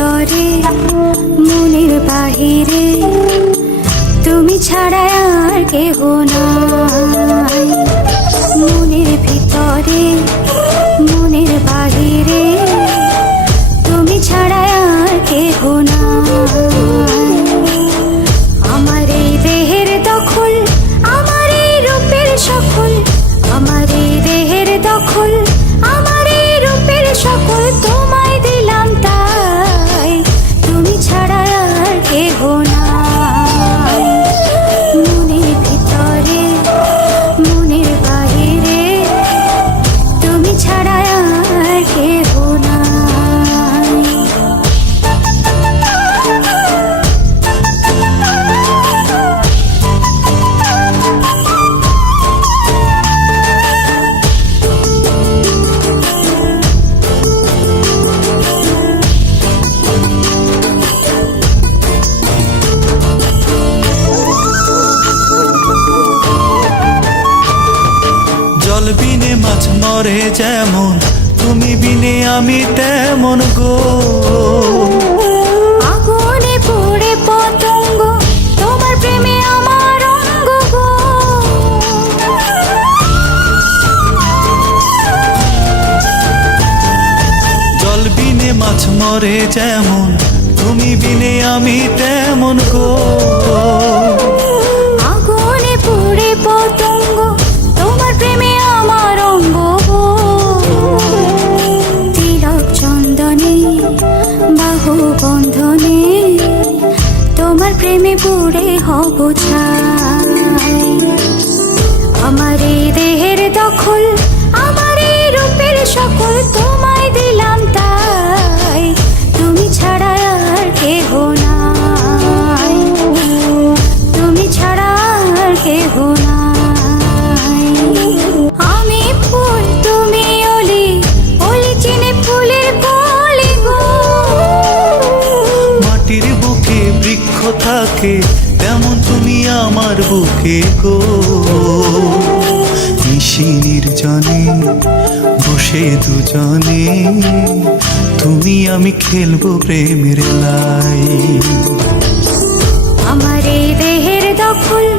ভিতরে মনের বাহিরে। তুমি ছাড়া আর কেহ নাই। মরে যেমন তুমি বিনে আমি তেমন গো। আগুনে পড়ে পতঙ্গ তোমার প্রেমে আমার অঙ্গ গো। জল বিনে মাছ মরে যেমন তুমি বিনে আমি তেমন বন্ধনে তোমার প্রেমে পড়ে হব ছাই। থাকে তেমন তুমি আমার বুকে গো। নিশি নির্জনে, বসে দুজনে, তুমি আমি খেলব প্রেমের লাই। আমার এই দেহের দখল